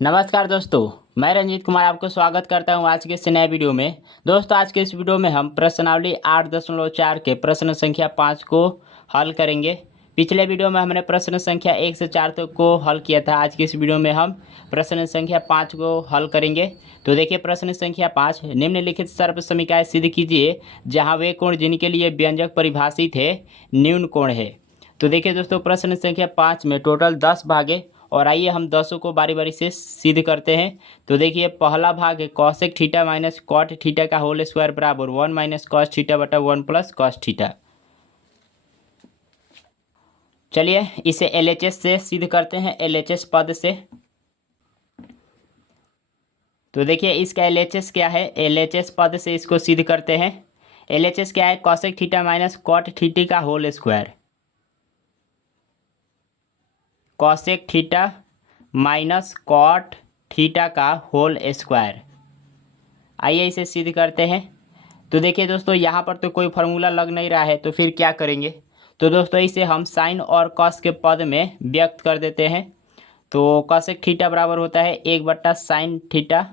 नमस्कार दोस्तों, मैं रंजीत कुमार आपको स्वागत करता हूं आज के इस नए वीडियो में। दोस्तों, आज के इस वीडियो में हम प्रश्नावली 8.4 के प्रश्न संख्या 5 को हल करेंगे। पिछले वीडियो में हमने प्रश्न संख्या 1 से 4 तक को हल किया था। आज की इस वीडियो में हम प्रश्न संख्या 5 को हल करेंगे। तो देखिए, प्रश्न संख्या 5, निम्नलिखित सर्व समीकरण सिद्ध कीजिए जहाँ वे कोण जिनके लिए व्यंजक परिभाषित है न्यून कोण है। तो देखिए दोस्तों, प्रश्न संख्या 5 में टोटल 10 भाग है और आइए हम 10 को बारी बारी से सिद्ध करते हैं। तो देखिए, पहला भाग है cosec theta minus cot theta का होल स्क्वायर बराबर 1 माइनस कॉस थीटा बटा 1 प्लस कॉस थीटा। चलिए इसे एलएचएस से सिद्ध करते हैं, एलएचएस पद से। तो देखिए, इसका एलएचएस क्या है, एलएचएस पद से इसको सिद्ध करते हैं। एलएचएस क्या है, cosec theta minus cot theta का whole square, cosec theta minus cot theta का होल स्क्वायर। आइए इसे सिद्ध करते हैं। तो देखिए दोस्तों, यहाँ पर तो कोई फार्मूला लग नहीं रहा है, तो फिर क्या करेंगे। तो दोस्तों, इसे हम साइन और कॉस के पद में व्यक्त कर देते हैं। तो कॉसेक थीटा बराबर होता है 1/साइन थीटा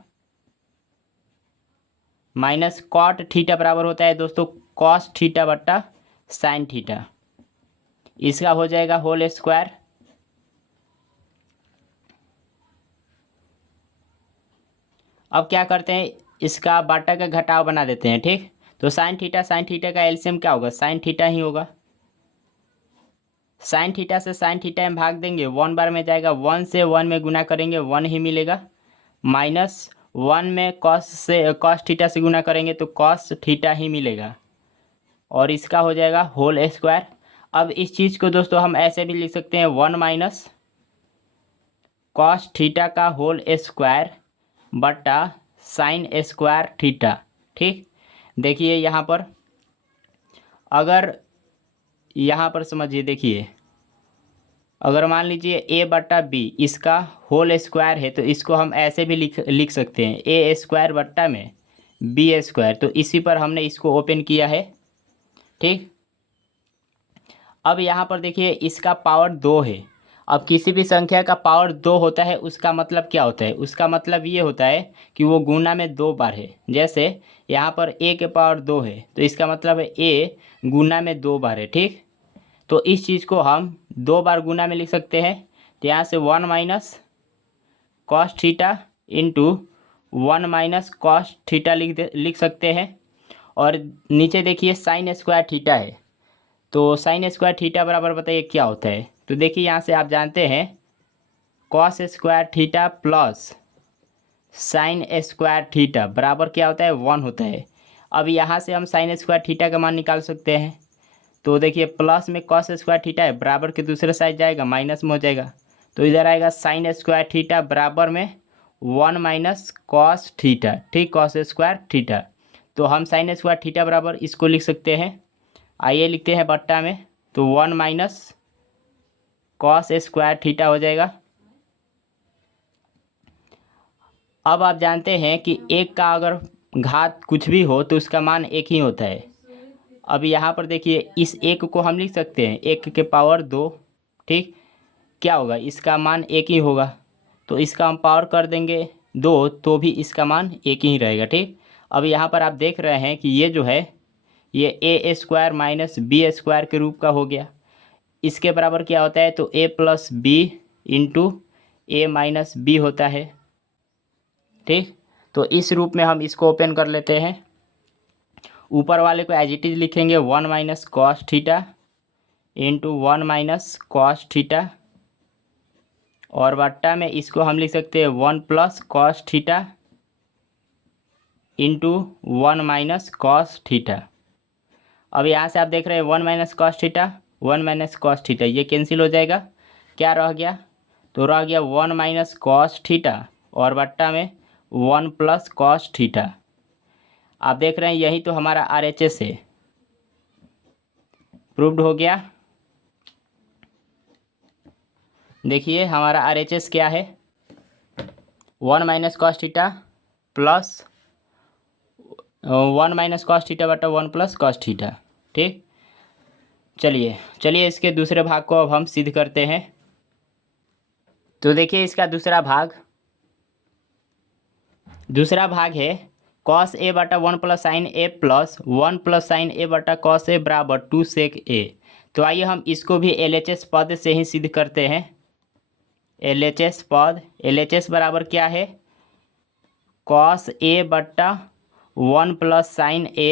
माइनस कॉट थीटा बराबर होता है दोस्तों कॉस थीटा बट्टा साइन थीटा। इसका हो जाएगा होल स्क्वायर। अब क्या करते हैं, इसका बाटा का घटाव बना देते हैं। ठीक, तो साइन थीटा का एलसीएम क्या होगा, साइन थीटा ही होगा। साइन थीटा से साइन थीटा में भाग देंगे, 1 बार में जाएगा, 1 से 1 में गुना करेंगे 1 ही मिलेगा, माइनस 1 में कॉस से कॉस थीटा से गुना करेंगे तो कॉस थीटा ही मिलेगा और इसका हो जाएगा होल स्क्वायर। अब इस चीज़ को दोस्तों हम ऐसे भी लिख सकते हैं, 1 माइनस कॉस थीटा का होल स्क्वायर बटा साइन स्क्वायर थीटा। ठीक, देखिए यहाँ पर समझिए, देखिए अगर मान लीजिए a बट्टा बी इसका होल स्क्वायर है तो इसको हम ऐसे भी लिख सकते हैं, ए स्क्वायर बट्टा में बी स्क्वायर। तो इसी पर हमने इसको ओपन किया है। ठीक, अब यहाँ पर देखिए इसका पावर 2 है। अब किसी भी संख्या का पावर 2 होता है उसका मतलब क्या होता है, उसका मतलब ये होता है कि वो गुना में 2 बार है। जैसे यहाँ पर a के पावर 2 है तो इसका मतलब है a गुना में 2 बार है। ठीक, तो इस चीज़ को हम 2 बार गुना में लिख सकते हैं। तो यहाँ से 1 minus cos theta into 1 minus cos theta लिख सकते हैं। और नीचे देखिए साइन स्क्वायर थीटा है, तो साइन स्क्वायर थीटा बराबर बताइए क्या होता है। तो देखिए यहाँ से आप जानते हैं cos square theta plus sign square theta बराबर क्या होता है, 1 होता है। अब यहाँ से हम साइन स्क्वायर थीटा का मान निकाल सकते हैं। तो देखिए प्लस में कॉस स्क्वायर थीटा है, बराबर के दूसरे साइड जाएगा, माइनस में हो जाएगा। तो इधर आएगा साइन स्क्वायर थीटा बराबर में 1 माइनस कॉस थीटा। ठीक, कॉस स्क्वायर थीटा। तो हम साइन स्क्वायर थीटा बराबर इसको लिख सकते हैं, आइए लिखते हैं बट्टा में। तो 1 माइनस कॉस स्क्वायर थीटा हो जाएगा। अब आप जानते हैं कि एक का अगर घात कुछ भी हो तो उसका मान एक ही होता है। अब यहाँ पर देखिए इस एक को हम लिख सकते हैं 1 के पावर 2। ठीक, क्या होगा, इसका मान एक ही होगा। तो इसका हम पावर कर देंगे 2 तो भी इसका मान एक ही रहेगा। ठीक, अब यहाँ पर आप देख रहे हैं कि ये जो है ये ए स्क्वायर माइनस बी स्क्वायर के रूप का हो गया। इसके बराबर क्या होता है, तो a plus B into A minus B होता है। ठीक, तो इस रूप में हम इसको ओपन कर लेते हैं। ऊपर वाले को एज इट इज लिखेंगे 1 minus cos theta into 1 minus cos theta और बट्टा में इसको हम लिख सकते हैं 1 plus cos theta into 1 minus cos theta. अब यहाँ से आप देख रहे हैं 1 minus cos theta 1 minus cos theta ये कैंसिल हो जाएगा। क्या रह गया, तो रह गया 1 माइनस कॉस थीटा और बट्टा में 1 प्लस कॉस थीटा। आप देख रहे हैं यही तो हमारा RHS है, प्रूव्ड हो गया। देखिए हमारा RHS क्या है, 1 minus cos theta plus 1 minus cos theta बटा 1 प्लस कॉस थीटा। ठीक, चलिए इसके दूसरे भाग को अब हम सिद्ध करते हैं। तो देखिए इसका दूसरा भाग दूसरा भाग है कॉस ए बटा 1 + sin a + 1 + sin a बटा कॉस ए बराबर 2 sec a। तो आइए हम इसको भी LHS पद से ही सिद्ध करते हैं। LHS पद, LHS बराबर क्या है, कॉस ए बटा 1 + sin a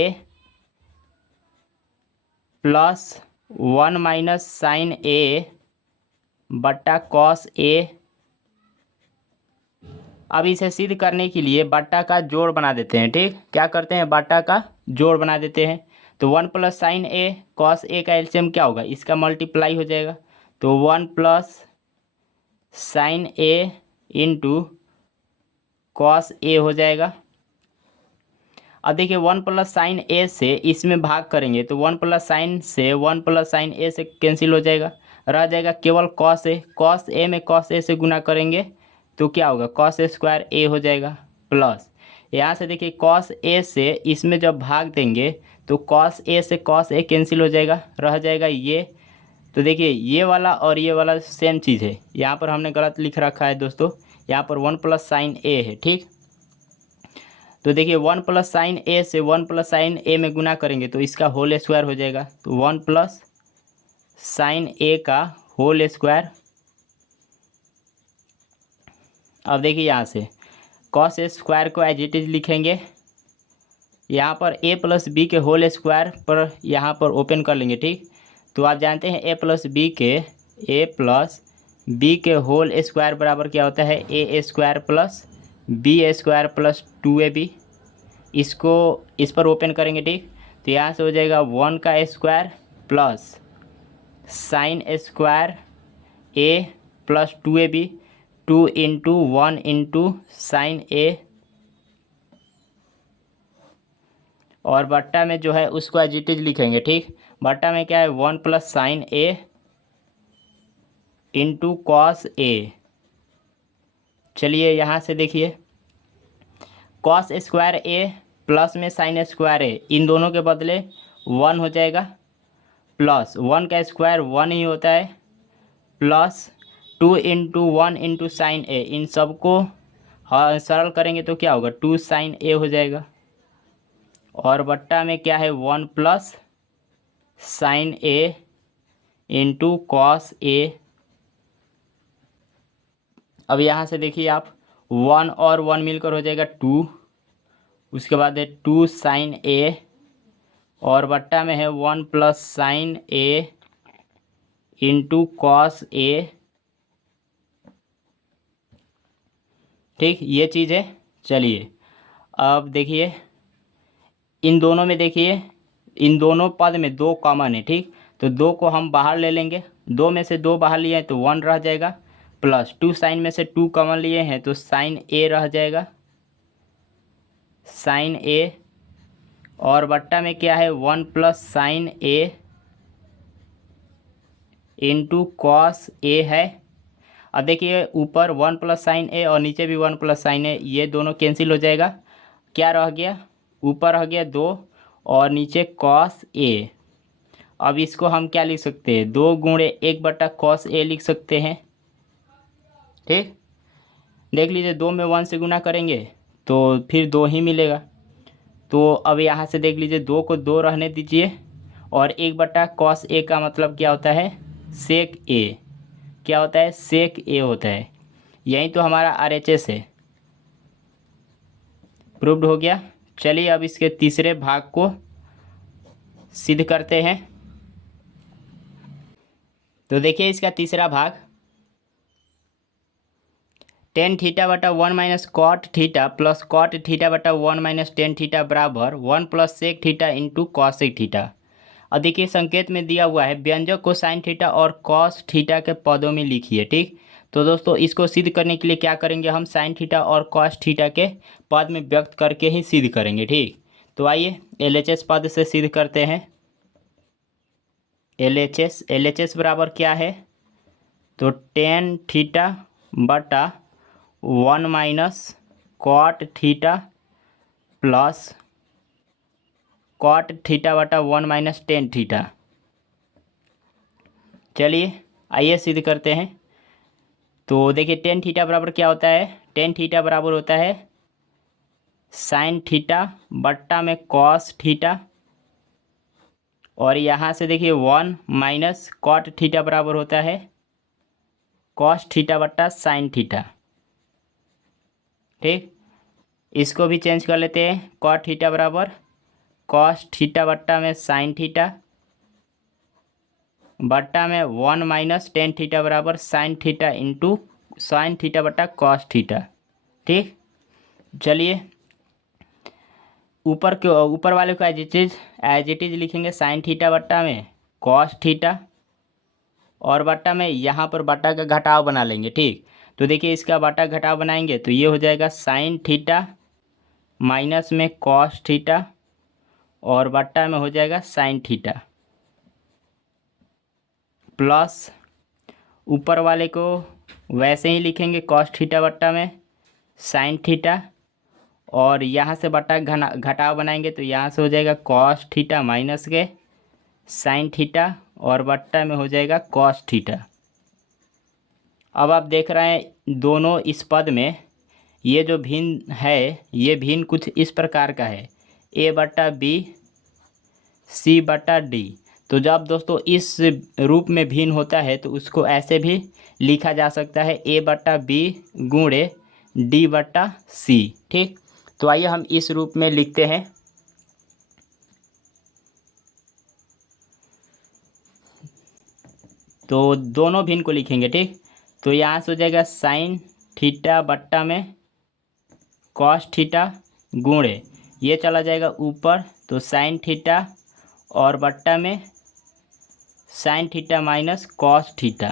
plus 1 - sin a बटा कॉस ए। अब इसे सिद्ध करने के लिए बट्टा का जोड़ बना देते हैं। ठीक, क्या करते हैं, बट्टा का जोड़ बना देते हैं। तो 1 + sin a cos a का एलसीएम क्या होगा, इसका मल्टीप्लाई हो जाएगा। तो 1 + sin a into cos A हो जाएगा। अब देखिए 1 + sin a से इसमें भाग करेंगे तो 1 + sin से 1 + sin a से कैंसिल हो जाएगा, रह जाएगा केवल cos a। cos a में cos a से गुना करेंगे तो क्या होगा, cos a² a हो जाएगा। प्लस यहाँ से देखिए cos a से इसमें जब भाग देंगे तो cos a से cos a कैंसिल हो जाएगा, रह जाएगा ये। तो देखिए ये वाला और ये वाला सेम चीज़ है, यहाँ पर हमने गलत लिख रखा है दोस्तों, यहाँ पर 1 + sin a है। ठीक, तो देखिए 1 + sin a से 1 + sin a में गुना करेंगे तो इसका होल स्क्वायर हो जाएगा। तो 1 + sin a का होल स्क्वायर। अब देखिए यहाँ से cos स्क्वायर को एज इट इज लिखेंगे, यहाँ पर a + b के होल स्क्वायर पर यहाँ पर ओपन कर लेंगे। ठीक, तो आप जानते हैं a + b के होल स्क्वायर बराबर क्या होता है, a² + b² + 2ab। इसको इस पर ओपन करेंगे। ठीक, तो यहाँ से हो जाएगा 1 का square plus sign square a + 2ab, 2 × 1 × sin a, और बट्टा में जो है उसको एज इट इज लिखेंगे। ठीक, बट्टा में क्या है 1 + sin a × cos a। चलिए यहाँ से देखिए cos स्क्वायर a प्लस में sin स्क्वायर a, इन दोनों के बदले 1 हो जाएगा, प्लस 1 का स्क्वायर 1 ही होता है, प्लस 2 × 1 × sin a, इन सबको हाँ सरल करेंगे तो क्या होगा 2 sin a हो जाएगा। और बट्टा में क्या है 1 + sin a × cos a। अब यहाँ से देखिए आप 1 और 1 मिलकर हो जाएगा 2, उसके बाद है 2 sin a, और बट्टा में है 1 + sin a × cos a। ठीक, ये चीज़ है। चलिए अब देखिए इन दोनों में, देखिए इन दोनों पद में 2 कॉमन है। ठीक, तो 2 को हम बाहर ले लेंगे, 2 में से 2 बाहर लिए हैं तो 1 रह जाएगा, प्लस 2 साइन में से 2 कॉमन लिए हैं तो sin a रह जाएगा, sin a, और बट्टा में क्या है 1 + sin a × cos a है। अब देखिए ऊपर 1 + sin a और नीचे भी 1 + sin a, ये दोनों कैंसिल हो जाएगा, क्या रह गया, ऊपर रह गया 2 और नीचे cos a। अब इसको हम क्या लिख सकते हैं, 2 × 1 बटा cos a लिख सकते हैं। ठीक, देख लीजिए 2 में 1 से गुना करेंगे तो फिर 2 ही मिलेगा। तो अब यहाँ से देख लीजिए 2 को 2 रहने दीजिए, और 1 बटा cos a का मतलब क्या होता है, sec a, क्या होता है, sec a होता है। यही तो हमारा RHS है, प्रूव्ड हो गया। चलिए अब इसके तीसरे भाग को सिद्ध करते हैं। तो देखिए इसका तीसरा भाग, tan थीटा बटा 1 - cot theta plus cot theta बटा 1 - tan थीटा बराबर 1 + sec थीटा × cosec थीटा। अब देखिए संकेत में दिया हुआ है व्यंजक को sin थीटा और cos थीटा के पदों में लिखिए। ठीक, तो दोस्तों इसको सिद्ध करने के लिए क्या करेंगे, हम sin थीटा और cos थीटा के पद में व्यक्त करके ही सिद्ध करेंगे। ठीक, तो आइए LHS पद से सिद्ध करते हैं। LHS बराबर क्या है, तो tan थीटा बटा 1 - cot theta plus cot theta बटा 1 - tan थीटा। चलिए आइए सिद्ध करते हैं। तो देखिए tan थीटा बराबर क्या होता है, tan थीटा बराबर होता है साइन थीटा बट्टा में कॉस थीटा, और यहाँ से देखिए 1 माइनस कॉट थीटा बराबर होता है कॉस थीटा बट्टा साइन थीटा। ठीक, इसको भी चेंज कर लेते हैं। कॉट थीटा बराबर कॉस थीटा बट्टा में साइन थीटा बट्टा में 1 माइनस टेन थीटा बराबर sign theta into sine theta बट्टा कॉस थीटा। ठीक, चलिए ऊपर के ऊपर वाले को एज इट इज लिखेंगे साइन थीटा बट्टा में कॉस थीटा, और बट्टा में यहाँ पर बट्टा का घटाव बना लेंगे। ठीक, तो देखिए इसका बट्टा घटाव बनाएंगे तो ये हो जाएगा साइन थीटा माइनस में कॉस थीटा, और बट्टा में हो जाएगा साइन थीटा, प्लस ऊपर वाले को वैसे ही लिखेंगे कॉस थीटा बट्टा में साइन थीटा, और यहाँ से बट्टा घटाव बनाएंगे तो यहाँ से हो जाएगा कॉस थीटा माइनस के साइन थीटा, और बट्टा में हो जाएगा कॉस थीटा। अब आप देख रहे हैं दोनों इस पद में ये जो भिन्न है, ये भिन्न कुछ इस प्रकार का है a बट्टा बी सी बट्टा डी। तो जब दोस्तों इस रूप में भिन्न होता है तो उसको ऐसे भी लिखा जा सकता है a बट्टा बी गुणे डी बट्टा सी। ठीक, तो आइए हम इस रूप में लिखते हैं। तो दोनों भिन्न को लिखेंगे। ठीक, तो यहाँ से हो जाएगा साइन थीटा बट्टा में कॉस थीटा गुणे ये चला जाएगा ऊपर तो साइन थीटा, और बट्टा में sign theta minus cos theta,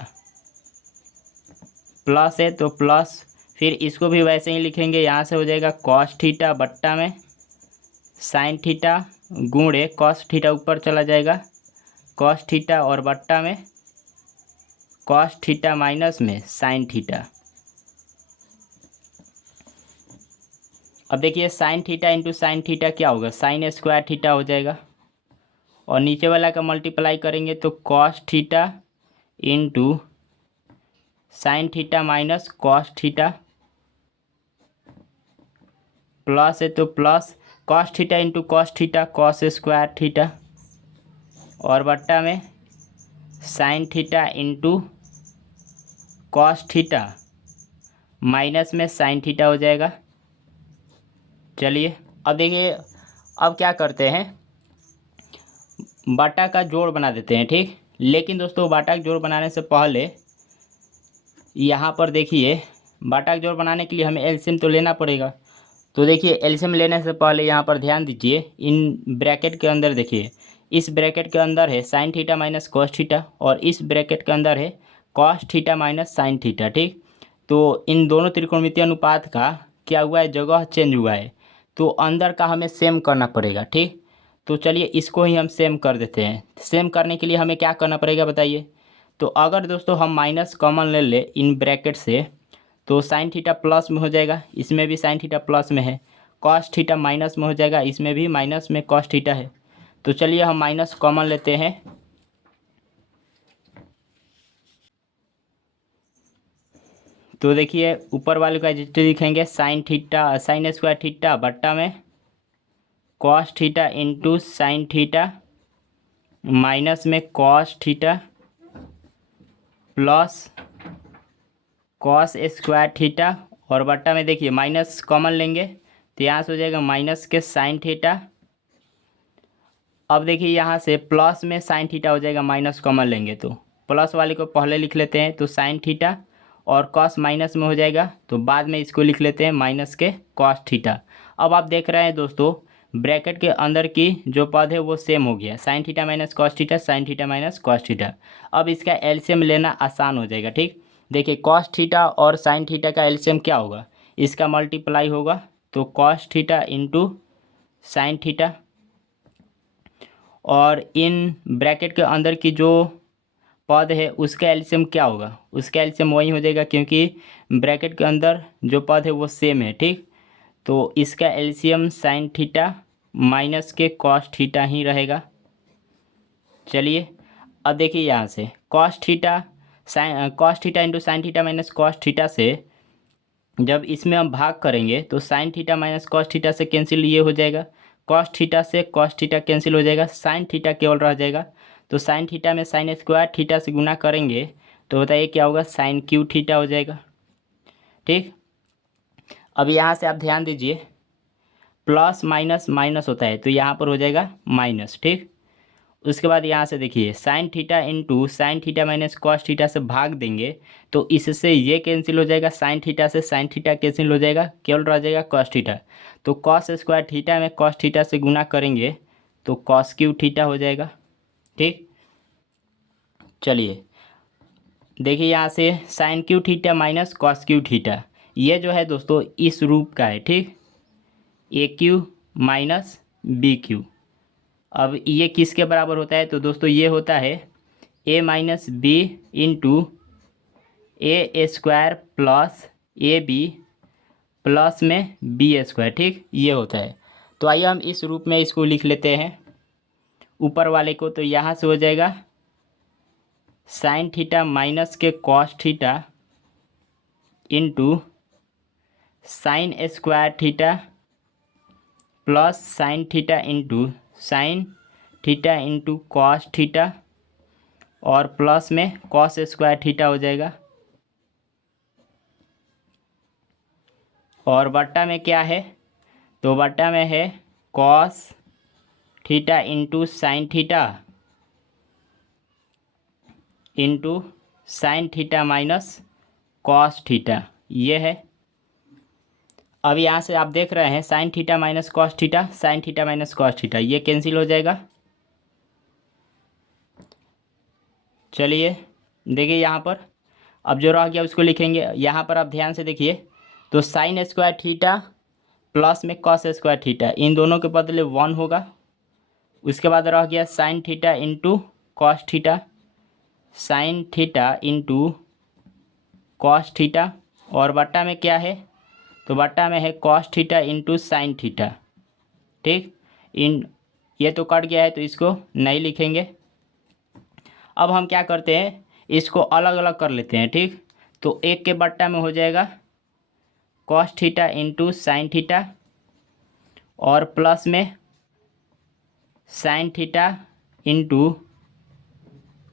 plus है तो प्लस, फिर इसको भी वैसे ही लिखेंगे। यहाँ से हो जाएगा कॉस थीटा बट्टा में साइन थीटा गुणे कॉस थीटा ऊपर चला जाएगा कॉस थीटा, और बट्टा में कॉस थीटा माइनस में साइन थीटा। अब देखिए sign theta into sine theta क्या होगा, साइन स्क्वायर थीटा हो जाएगा, और नीचे वाला का मल्टीप्लाई करेंगे तो cos theta into sine theta minus cos theta, plus है तो plus cos theta into cos theta cos square theta, और बट्टा में sign theta into cos theta minus में साइन थीटा हो जाएगा। चलिए अब देखिए, अब क्या करते हैं, बट्टा का जोड़ बना देते हैं। ठीक, लेकिन दोस्तों बट्टा का जोड़ बनाने से पहले यहाँ पर देखिए बट्टा का जोड़ बनाने के लिए हमें एलसीएम तो लेना पड़ेगा। तो देखिए एलसीएम लेने से पहले यहाँ पर ध्यान दीजिए, इन ब्रैकेट के अंदर देखिए, इस ब्रैकेट के अंदर है sign theta minus cos theta, और इस ब्रैकेट के अंदर है cos theta minus sine theta. ठीक, तो इन दोनों त्रिकोणमितीय अनुपात का क्या हुआ है, जगह चेंज हुआ है, तो अंदर का हमें सेम करना पड़ेगा। ठीक, तो चलिए इसको ही हम सेम कर देते हैं। सेम करने के लिए हमें क्या करना पड़ेगा बताइए। तो अगर दोस्तों हम माइनस कॉमन ले ले इन ब्रैकेट से तो साइन थीटा प्लस में हो जाएगा, इसमें भी साइन थीटा प्लस में है, कॉस थीटा माइनस में हो जाएगा, इसमें भी माइनस में कॉस थीटा है। तो चलिए हम माइनस कॉमन लेते हैं। तो देखिए ऊपर वाले का जितने लिखेंगे sine theta sine square theta बट्टा में cos theta into sine theta minus में cos theta plus cos square theta, और बट्टा में देखिए माइनस कॉमन लेंगे तो यहाँ से हो जाएगा माइनस के साइन थीटा। अब देखिए यहाँ से प्लस में साइन थीटा हो जाएगा, माइनस कॉमन लेंगे तो प्लस वाले को पहले लिख लेते हैं तो साइन थीटा, और कॉस माइनस में हो जाएगा तो बाद में इसको लिख लेते हैं माइनस के कॉस थीटा। अब आप देख रहे हैं दोस्तों ब्रैकेट के अंदर की जो पद है वो सेम हो गया, sign theta minus cos theta sine theta minus cos theta. अब इसका एलसीएम लेना आसान हो जाएगा। ठीक, देखिए कॉस थीटा और साइन थीटा का एलसीएम क्या होगा, इसका मल्टीप्लाई होगा तो cos theta into sine theta, और इन ब्रैकेट के अंदर की जो पद है उसका एलसीएम क्या होगा, उसका एलसीएम वही हो जाएगा क्योंकि ब्रैकेट के अंदर जो पद है वो सेम है। ठीक, तो इसका एलसीएम साइन थीटा माइनस के कॉस थीटा ही रहेगा। चलिए अब देखिए यहाँ से cos theta into sine theta minus cos theta से जब इसमें हम भाग करेंगे तो sine theta minus cos theta से कैंसिल ये हो जाएगा, कॉस थीटा से कॉस थीटा कैंसिल हो जाएगा, साइन थीटा केवल रह जाएगा। तो साइन थीटा में साइन स्क्वायर थीटा से गुना करेंगे तो बताइए क्या होगा, साइन क्यू थीटा हो जाएगा। ठीक, अब यहाँ से आप ध्यान दीजिए, प्लस माइनस माइनस होता है तो यहाँ पर हो जाएगा माइनस। ठीक, उसके बाद यहाँ से देखिए sign theta into sine theta minus cos theta से भाग देंगे तो इससे ये कैंसिल हो जाएगा, साइन थीटा से साइन थीटा कैंसिल हो जाएगा, केवल रह जाएगा कॉस थीटा। तो कॉस स्क्वायर थीटा में कॉस थीटा से गुना करेंगे तो कॉस क्यू थीटा हो जाएगा। ठीक, चलिए देखिए यहाँ से sine cube theta minus cos cube theta, ये जो है दोस्तों इस रूप का है। ठीक, A cube minus B cube. अब ये किसके बराबर होता है, तो दोस्तों ये होता है A minus B into A square plus A B plus में बी स्क्वायर। ठीक, ये होता है। तो आइए हम इस रूप में इसको लिख लेते हैं ऊपर वाले को। तो यहाँ से हो जाएगा साइन थीटा माइनस के cos theta into sign square theta plus sign theta into sine theta into cos theta और प्लस में कॉस स्क्वायर थीटा हो जाएगा। और बट्टा में क्या है, तो बट्टा में है cos theta into sine theta into sine theta minus cos theta, ये है। अब यहाँ से आप देख रहे हैं sign theta minus cos theta, sign theta minus cos theta, ये कैंसिल हो जाएगा। चलिए देखिए यहाँ पर अब जो रह गया उसको लिखेंगे। यहाँ पर आप ध्यान से देखिए, तो साइन स्क्वायर थीटा प्लस में कॉस स्क्वायर थीटा, इन दोनों के बदले 1 होगा। उसके बाद रह गया sign theta into cos theta, sign theta into cos theta, और बट्टा में क्या है, तो बट्टा में है cos theta into sine theta. ठीक, इन ये तो कट गया है तो इसको नहीं लिखेंगे। अब हम क्या करते हैं, इसको अलग अलग कर लेते हैं। ठीक, तो एक के बट्टा में हो जाएगा cos theta into sine theta और प्लस में sign theta into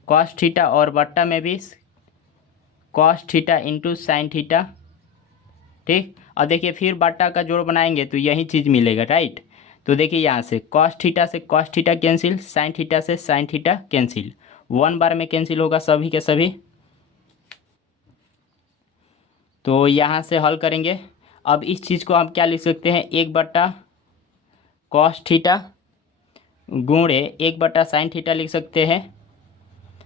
cos theta और बट्टा में भी cos theta into sine theta. ठीक, और देखिए फिर बट्टा का जोड़ बनाएंगे तो यही चीज़ मिलेगा, राइट। तो देखिए यहाँ से कॉस थीटा से cos theta cancel, sine theta से साइन थीटा कैंसिल, 1 बार में कैंसिल होगा सभी के सभी। तो यहाँ से हल करेंगे। अब इस चीज़ को हम क्या लिख सकते हैं, 1/cos थीटा गुणे 1/sin थीटा लिख सकते हैं।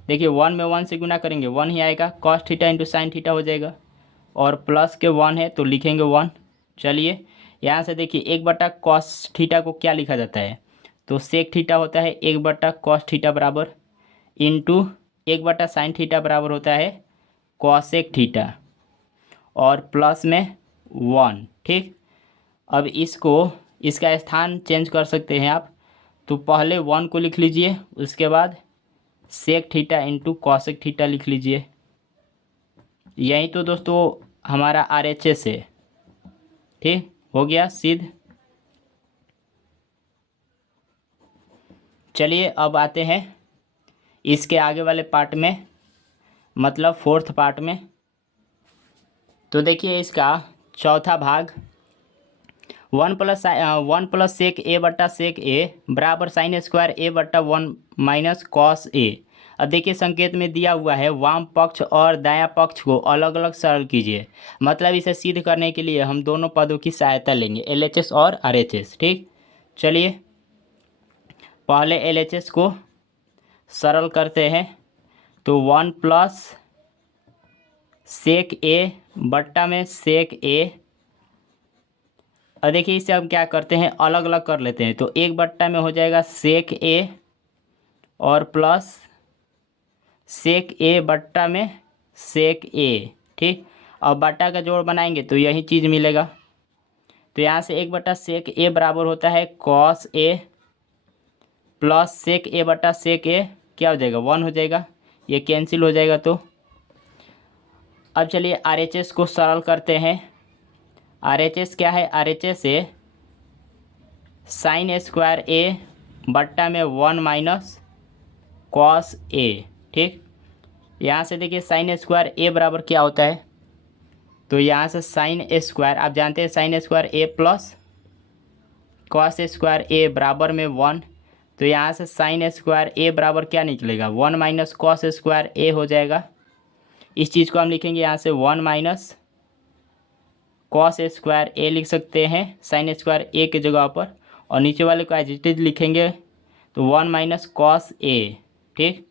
देखिए 1 में 1 से गुना करेंगे 1 ही आएगा, cos theta into sine theta हो जाएगा, और प्लस के 1 है तो लिखेंगे 1। चलिए यहाँ से देखिए 1/cos थीटा को क्या लिखा जाता है, तो सेक थीटा होता है 1/cos थीटा बराबर इंटू 1/sin थीटा बराबर होता है कॉसेक थीटा और प्लस में 1। ठीक, अब इसको इसका स्थान चेंज कर सकते हैं आप, तो पहले 1 को लिख लीजिए, उसके बाद sec theta into cosec theta लिख लीजिए। यही तो दोस्तों हमारा RHS है। ठीक, हो गया सिद्ध। चलिए अब आते हैं इसके आगे वाले पार्ट में, मतलब 4th पार्ट में। तो देखिए इसका चौथा भाग 1 प्लस सेक ए बट्टा सेक ए बराबर sine square A/1 minus cos A. अब देखिए संकेत में दिया हुआ है वाम पक्ष और दायां पक्ष को अलग अलग सरल कीजिए, मतलब इसे सिद्ध करने के लिए हम दोनों पदों की सहायता लेंगे, LHS और RHS। ठीक, चलिए पहले LHS को सरल करते हैं। तो 1 प्लस सेक ए बट्टा में सेक ए, और देखिए इसे हम क्या करते हैं अलग अलग कर लेते हैं। तो 1/, में हो जाएगा सेक ए और प्लस सेक ए बट्टा में सेक ए। ठीक, अब बट्टा का जोड़ बनाएंगे तो यही चीज़ मिलेगा। तो यहाँ से 1/सेक ए बराबर होता है कॉस ए प्लस सेक ए बट्टा सेक ए, क्या हो जाएगा 1 हो जाएगा, ये कैंसिल हो जाएगा। तो अब चलिए RHS को सरल करते हैं। RHS क्या है, RHS है साइन स्क्वायर ए बट्टा में 1 माइनस कॉस ए। ठीक, यहाँ से देखिए साइन स्क्वायर ए बराबर क्या होता है, तो यहाँ से साइन स्क्वायर आप जानते हैं sign square A plus cos square ए बराबर में 1, तो यहाँ से साइन स्क्वायर ए बराबर क्या निकलेगा, 1 माइनस कॉस स्क्वायर ए हो जाएगा। इस चीज़ को हम लिखेंगे यहाँ से 1 माइनस कॉस स्क्वायर ए लिख सकते हैं साइन स्क्वायर ए के जगह पर, और नीचे वाले को एज इट इज लिखेंगे तो 1 माइनस कॉस ए। ठीक,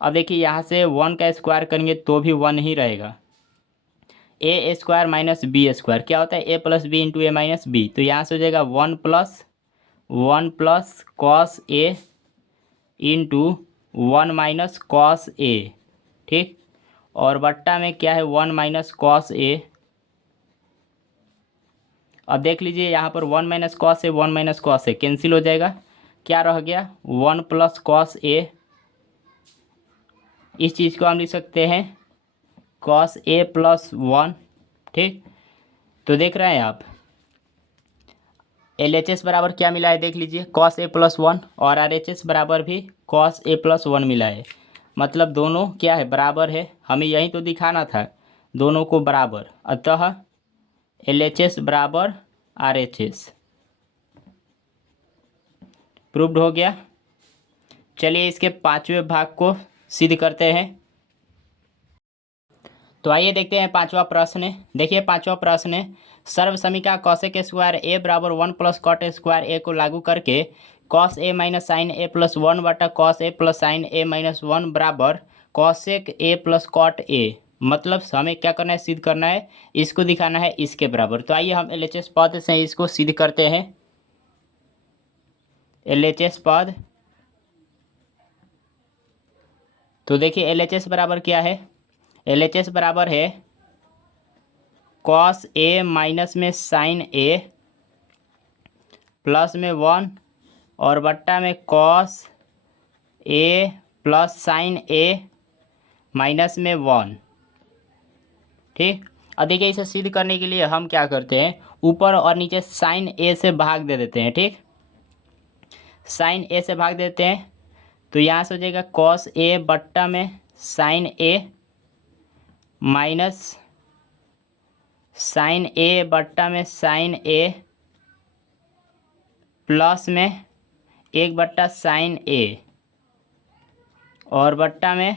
अब देखिए यहाँ से 1 का स्क्वायर करेंगे तो भी 1 ही रहेगा। ए स्क्वायर माइनस बी स्क्वायर क्या होता है, ए plus B into A minus B, तो यहाँ से हो जाएगा 1 plus cos A into 1 minus cos ए। ठीक, और बट्टा में क्या है 1 माइनस कॉस ए। अब देख लीजिए यहाँ पर 1 माइनस कॉस है 1 माइनस कॉस है कैंसिल हो जाएगा, क्या रह गया 1 प्लस कॉस ए। इस चीज़ को हम लिख सकते हैं कॉस ए प्लस 1। ठीक, तो देख रहे हैं आप LHS बराबर क्या मिला है, देख लीजिए कॉस ए प्लस 1, और RHS बराबर भी कॉस ए प्लस 1 मिला है, मतलब दोनों क्या है बराबर है। हमें यही तो दिखाना था दोनों को बराबर, अतः LHS बराबर RHS प्रूव्ड हो गया। चलिए इसके पांचवें भाग को सिद्ध करते हैं। तो आइए देखते हैं पांचवा प्रश्न। देखिए पांचवा प्रश्न है सर्व समीकरण कॉसेक स्क्वायर ए बराबर 1 प्लस कॉट स्क्वायर ए को लागू करके cos A minus sine A plus 1 बटा cos A plus sine A minus 1 बराबर cosec A plus cot A, मतलब हमें क्या करना है, सिद्ध करना है, इसको दिखाना है इसके बराबर। तो आइए हम LHS पद से इसको सिद्ध करते हैं। LHS पद, तो देखिए LHS बराबर क्या है, LHS बराबर है कॉस ए माइनस में साइन ए प्लस में 1 और बट्टा में cos A plus sine A minus में 1। ठीक, अब देखिए इसे सिद्ध करने के लिए हम क्या करते हैं, ऊपर और नीचे साइन ए से भाग दे देते हैं। ठीक, साइन ए से भाग देते हैं तो यहाँ से हो जाएगा कॉस ए बट्टा में sign A minus sine A बट्टा में साइन ए प्लस में 1 बट्टा साइन ए और बट्टा में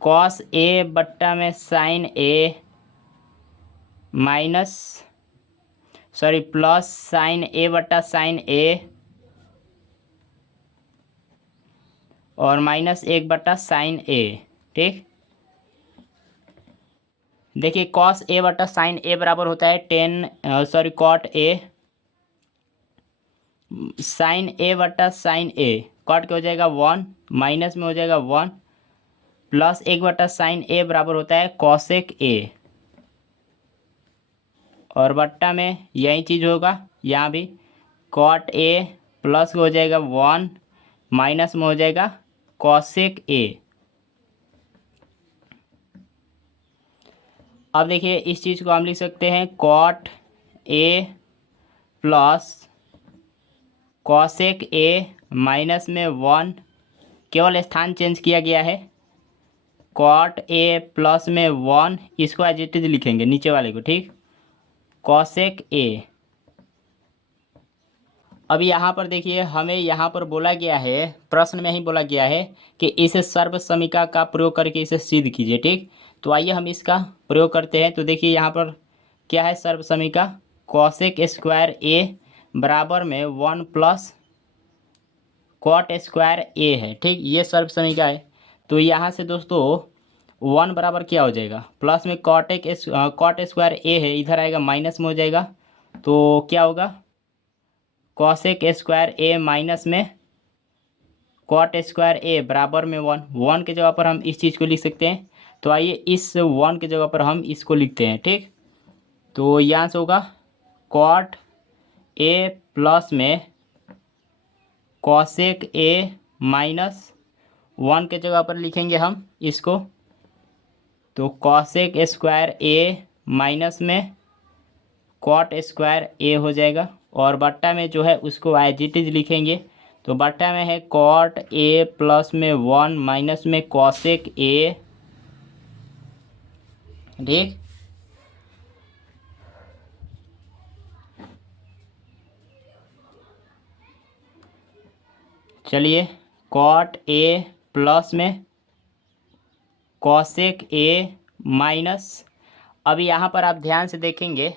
कॉस ए बट्टा में sign A minus plus sine A बट्टा साइन ए और माइनस 1 बट्टा साइन ए। ठीक, देखिए कॉस ए बट्टा साइन ए बराबर होता है कॉट ए साइन ए बट्टा साइन ए, कॉट के हो जाएगा 1 माइनस में हो जाएगा 1 प्लस 1 बट्टा साइन ए बराबर होता है कॉसेक ए, और बट्टा में यही चीज़ होगा यहाँ भी कॉट ए प्लस हो जाएगा 1 माइनस में हो जाएगा कॉसेक ए। अब देखिए इस चीज़ को हम लिख सकते हैं cot A plus cosec A minus में 1, केवल स्थान चेंज किया गया है, कॉट ए प्लस में 1, इसको एज इट इज लिखेंगे नीचे वाले को। ठीक, कॉसेक ए। अब यहाँ पर देखिए हमें यहाँ पर बोला गया है, प्रश्न में ही बोला गया है कि इस सर्व समीकरण का प्रयोग करके इसे सिद्ध कीजिए। ठीक, तो आइए हम इसका प्रयोग करते हैं। तो देखिए यहाँ पर क्या है सर्व समीकरण, कॉसेक स्क्वायर ए बराबर में 1 प्लस कॉट स्क्वायर ए है। ठीक, ये सर्व समीकरण है। तो यहाँ से दोस्तों 1 बराबर क्या हो जाएगा, प्लस में कॉट स्क्वायर ए है, इधर आएगा माइनस में हो जाएगा, तो क्या होगा कॉसेक स्क्वायर ए माइनस में कॉट स्क्वायर ए बराबर में 1 के जगह पर हम इस चीज़ को लिख सकते हैं। तो आइए इस 1 के जगह पर हम इसको लिखते हैं। ठीक, तो यहाँ से होगा कॉट ए प्लस में कॉसेक ए माइनस 1 के जगह पर लिखेंगे हम इसको, तो कॉसेक स्क्वायर ए माइनस में कॉट स्क्वायर ए हो जाएगा, और बट्टा में जो है उसको एज इट इज लिखेंगे। तो बट्टा में है कॉट ए प्लस में 1 माइनस में कॉसेक ए, ठीक। चलिए, कॉट ए प्लस में कॉसेक ए माइनस, अब यहाँ पर आप ध्यान से देखेंगे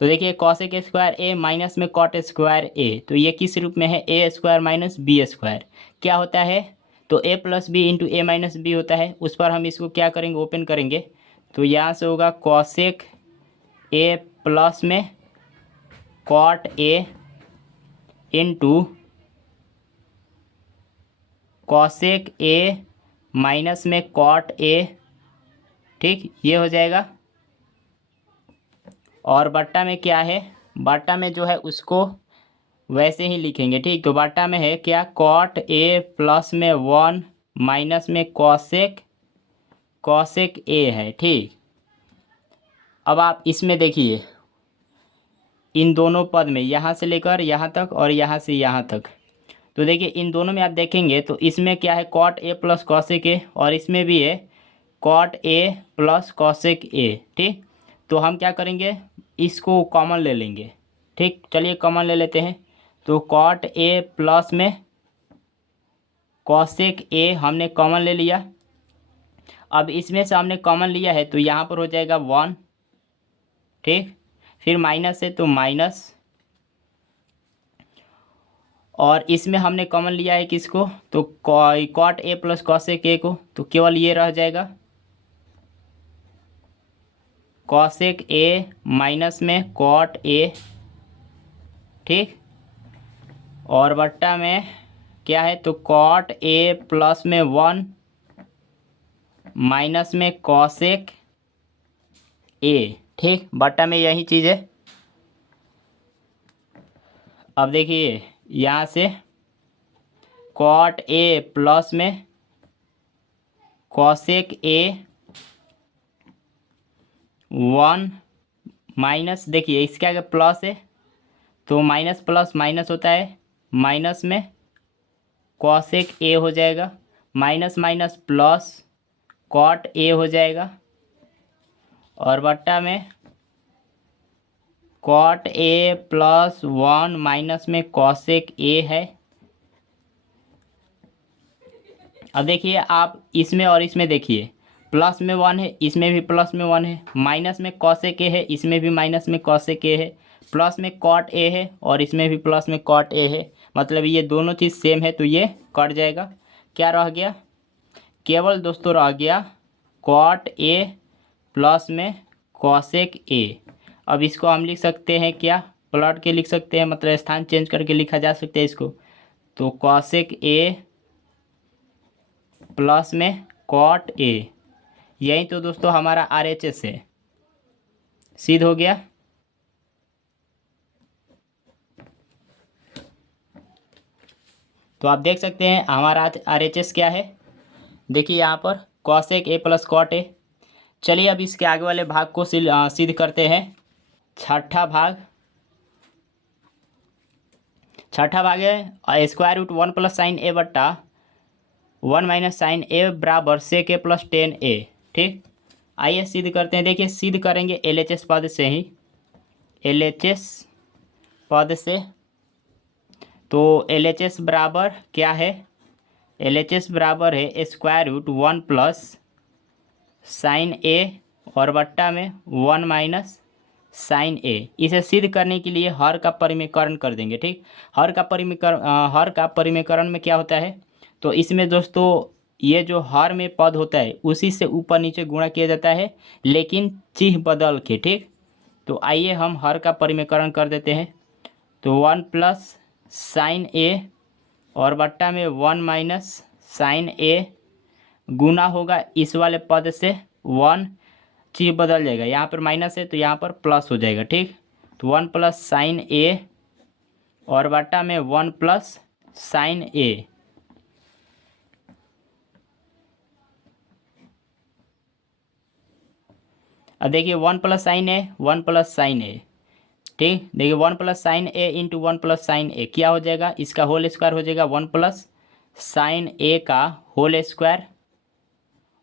तो देखिए कॉसेक स्क्वायर ए माइनस में कॉट स्क्वायर ए, तो ये किस रूप में है, A square minus B square. क्या होता है, तो ए plus B into A minus B होता है। उस पर हम इसको क्या करेंगे, ओपन करेंगे। तो यहाँ से होगा कॉसेक ए प्लस में cot A into cosec A minus में कॉट ए, ठीक, ये हो जाएगा। और बट्टा में क्या है, बट्टा में जो है उसको वैसे ही लिखेंगे, ठीक। तो बट्टा में है क्या, कॉट ए प्लस में 1 माइनस में कॉसेक कॉसेक ए है, ठीक। अब आप इसमें देखिए इन दोनों पद में, यहाँ से लेकर यहाँ तक और यहाँ से यहाँ तक, तो देखिए इन दोनों में आप देखेंगे तो इसमें क्या है, cot A plus cosec A, और इसमें भी है cot A plus cosec A, ठीक। तो हम क्या करेंगे, इसको कॉमन ले लेंगे, ठीक। चलिए कॉमन ले लेते हैं। तो कॉट ए प्लस में कॉसेक ए हमने कॉमन ले लिया। अब इसमें से हमने कॉमन लिया है तो यहाँ पर हो जाएगा 1, ठीक। फिर माइनस है तो माइनस, और इसमें हमने कॉमन लिया है किसको, तो cot A plus cosec A को, तो केवल ये रह जाएगा कॉसेक ए माइनस में कॉट ए, ठीक। और बट्टा में क्या है, तो कॉट ए प्लस में 1 माइनस में कॉसेक ए, ठीक। बट्टा में यही चीज़ है। अब देखिए यहाँ से कॉट ए प्लस में कॉसेक ए 1 माइनस, देखिए इसके आगे प्लस है तो माइनस प्लस माइनस होता है, माइनस में कॉसेक ए हो जाएगा, minus minus plus cot A हो जाएगा। और बट्टा में कॉट ए प्लस 1 माइनस में कॉसेक ए है। अब देखिए आप इसमें और इसमें देखिए, प्लस में 1 है, इसमें भी प्लस में 1 है, माइनस में कॉसेक ए है, इसमें भी माइनस में कॉसेक ए है, प्लस में कॉट ए है और इसमें भी प्लस में कॉट ए है, मतलब ये दोनों चीज़ सेम है तो ये कट जाएगा। क्या रह गया, केवल दोस्तों रह गया कॉट ए प्लस में कॉसेक ए। अब इसको हम लिख सकते हैं क्या, पलट के लिख सकते हैं, मतलब स्थान चेंज करके लिखा जा सकता है इसको। तो कॉसेक ए प्लस में कॉट ए, यही तो दोस्तों हमारा RHS है, सिद्ध हो गया। तो आप देख सकते हैं हमारा RHS क्या है, देखिए यहाँ पर cosec A plus cot A. चलिए अब इसके आगे वाले भाग को सिद्ध करते हैं। छठा भाग है square root 1 plus sine A बट्टा 1 माइनस साइन ए बराबर सेक ए प्लस 10 ए, ठीक। आइए सिद्ध करते हैं। देखिए सिद्ध करेंगे LHS पद से ही, LHS पद से। तो LHS बराबर क्या है, LHS बराबर है square root 1 plus sine A और बट्टा में 1 माइनस साइन ए। इसे सिद्ध करने के लिए हर का परिमेयकरण कर देंगे, ठीक। हर का परिमेयकरण में क्या होता है, तो इसमें दोस्तों ये जो हर में पद होता है उसी से ऊपर नीचे गुणा किया जाता है, लेकिन चिन्ह बदल के, ठीक। तो आइए हम हर का परिमेयकरण कर देते हैं। तो 1 प्लस साइन ए और बट्टा में 1 माइनस साइन ए गुना होगा इस वाले पद से 1, चीज बदल जाएगा, यहाँ पर माइनस है तो यहाँ पर प्लस हो जाएगा, ठीक। तो 1 प्लस साइन ए और बट्टा में 1 प्लस साइन ए। अब देखिए 1 प्लस साइन ए 1 प्लस साइन ए, ठीक, देखिए 1 + sin a × 1 + sin a क्या हो जाएगा, इसका होल स्क्वायर हो जाएगा 1 + sin a का होल स्क्वायर,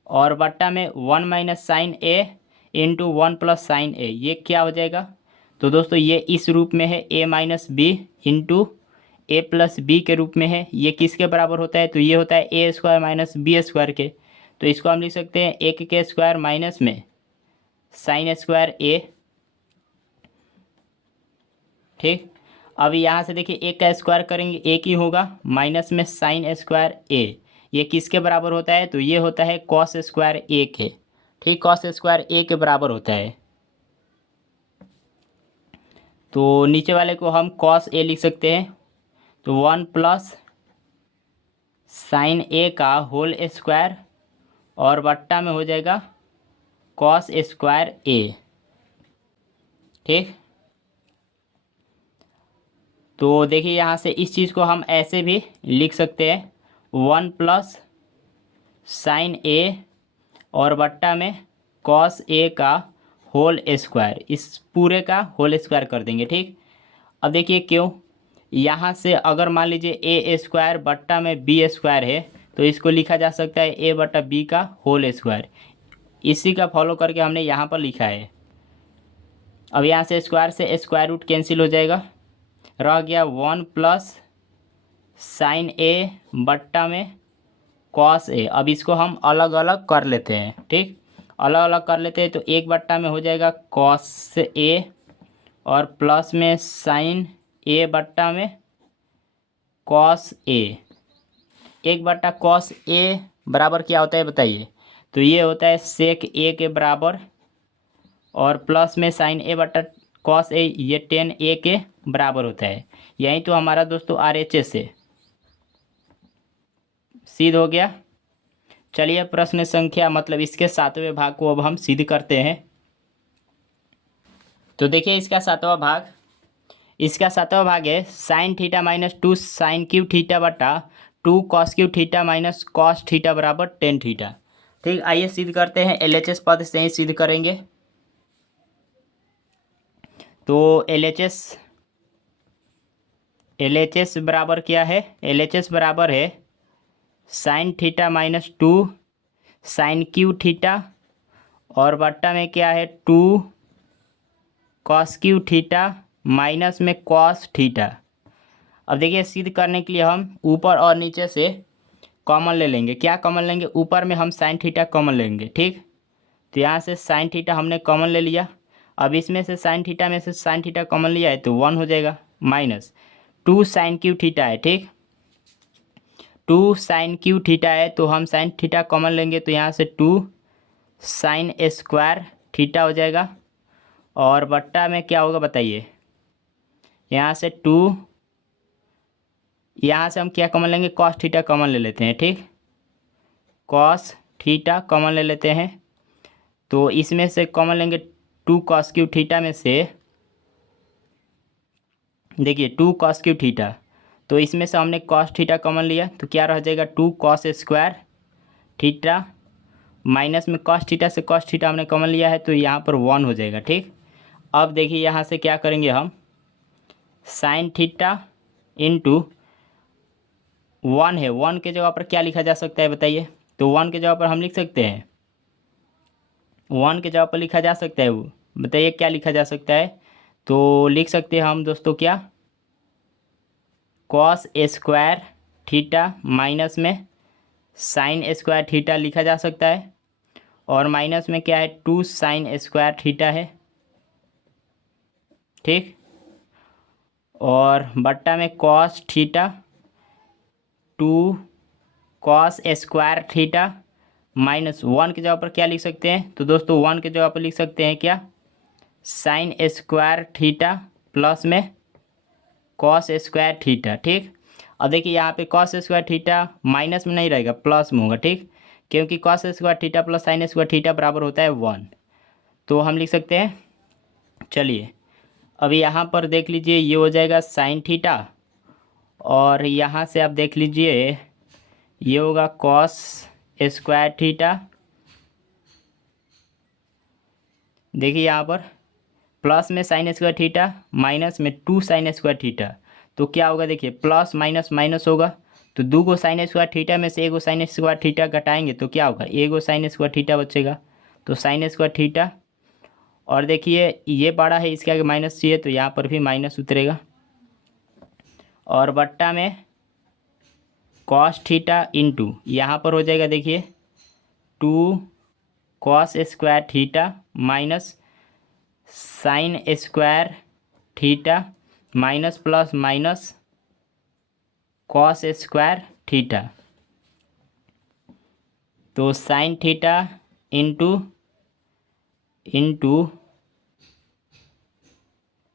और बट्टा में 1 - sin a × 1 + sin a, ये क्या हो जाएगा। तो दोस्तों ये इस रूप में है a - b × a + b के रूप में है। ये किसके बराबर होता है, तो ये होता है a² - b² के। तो इसको हम लिख सकते हैं 1 के स्क्वायर माइनस में sin² a। ठीक, अब यहाँ से देखिए 1 का स्क्वायर करेंगे 1 ही होगा, माइनस में sin²a, ये किसके बराबर होता है, तो ये होता है cos² a के। ठीक, cos² a के बराबर होता है। तो नीचे वाले को हम cos a लिख सकते हैं, तो 1 + sin a का होल स्क्वायर, और बट्टा में हो जाएगा cos²a। ठीक, तो देखिए यहाँ से इस चीज़ को हम ऐसे भी लिख सकते हैं 1 + sin a और बट्टा में cos a का होल स्क्वायर, इस पूरे का होल स्क्वायर कर देंगे। ठीक, अब देखिए क्यों, यहाँ से अगर मान लीजिए a² बट्टा में b² है, तो इसको लिखा जा सकता है a/b का होल स्क्वायर। इसी का फॉलो करके हमने यहाँ पर लिखा है। अब यहाँ से स्क्वायर से स्क्वायर रूट कैंसिल हो जाएगा, रह गया 1 + sin a बट्टा में cos a। अब इसको हम अलग अलग कर लेते हैं। ठीक, अलग अलग कर लेते हैं, तो 1 बट्टा में हो जाएगा cos a, और प्लस में sin a बट्टा में cos a। 1/cos a बराबर क्या होता है बताइए, तो ये होता है sec a के बराबर, और प्लस में sin a/cos a, ये tan a के बराबर होता है। यही तो हमारा दोस्तों RHS है। सिद्ध हो गया। चलिए प्रश्न संख्या मतलब इसके 7वें भाग को अब हम सिद्ध करते हैं। तो देखिए इसका 7वां भाग, इसका 7वां भाग है sin θ - 2 sin क्यू थीटा बटा 2 cos Q theta minus cos theta बराबर tan थीटा। ठीक, आइए सिद्ध करते हैं। LHS पद से ही सिद्ध करेंगे। तो LHS बराबर क्या है, LHS बराबर है sin θ - 2 sin क्यू थीटा, और बट्टा में क्या है 2 cos क्यू थीटा माइनस में cos थीटा। अब देखिए सिद्ध करने के लिए हम ऊपर और नीचे से कॉमन ले लेंगे। क्या कॉमन लेंगे, ऊपर में हम sin थीटा कॉमन लेंगे। ठीक, तो यहाँ से sin थीटा हमने कॉमन ले लिया। अब इसमें से sin थीटा में से sin थीटा कॉमन लिया है तो 1 हो जाएगा, माइनस 2 sin क्यू थीटा है। ठीक, 2 sin क्यू थीटा है, तो हम sin थीटा कॉमन लेंगे, तो यहाँ से 2 sin² थीटा हो जाएगा, और बट्टा में क्या होगा बताइए, यहाँ से 2, यहाँ से हम क्या कॉमन लेंगे, cos थीटा कॉमन ले लेते हैं। ठीक, cos थीटा कॉमन ले लेते हैं, तो इसमें से कॉमन लेंगे 2 cos क्यू थीटा में से, देखिए 2 cos क्यू थीटा, तो इसमें से हमने cos थीटा कॉमन लिया, तो क्या रह जाएगा 2 cos² थीटा, माइनस में cos थीटा से cos थीटा हमने कॉमन लिया है, तो यहाँ पर 1 हो जाएगा। ठीक, अब देखिए यहाँ से क्या करेंगे हम, sin थीटा इंटू 1 है, 1 के जगह पर क्या लिखा जा सकता है बताइए, तो 1 के जगह पर हम लिख सकते हैं, 1 के जगह पर लिखा जा सकता है, वो बताइए क्या लिखा जा सकता है। तो लिख सकते हैं हम दोस्तों क्या, cos² थीटा माइनस में sin² थीटा लिखा जा सकता है, और माइनस में क्या है 2 sin² थीटा है। ठीक, और बट्टा में cos theta 2 cos² theta minus 1 की जगह पर क्या लिख सकते हैं, तो दोस्तों 1 की जगह पर लिख सकते हैं क्या, sin² थीटा प्लस में cos² थीटा। ठीक, अब देखिए यहाँ पे cos² थीटा माइनस में नहीं रहेगा, प्लस में होगा। ठीक, क्योंकि cos² theta plus sin² theta बराबर होता है 1, तो हम लिख सकते हैं। चलिए अभी यहाँ पर देख लीजिए, ये हो जाएगा sin थीटा, और यहाँ से आप देख लीजिए ये होगा cos² थीटा। देखिए यहाँ पर प्लस में साइन स्क्वायर थीटा माइनस में 2 साइन स्क्वायर थीटा। तो क्या होगा देखिए, प्लस माइनस माइनस होगा, तो 2 गो साइन स्क्वायर थीटा में से 1 गो साइन स्क्वायर थीटा घटाएंगे तो क्या होगा, 1 गो साइन स्क्वायर थीटा बचेगा। तो साइन स्क्वायर थीटा, और देखिए ये बड़ा है, इसके आगे माइनस चाहिए तो यहाँ पर भी माइनस उतरेगा, और बट्टा में कॉस थीटा इंटू यहाँ पर हो जाएगा देखिए 2 cos square theta minus sine square theta minus plus minus cos square theta. तो sine theta into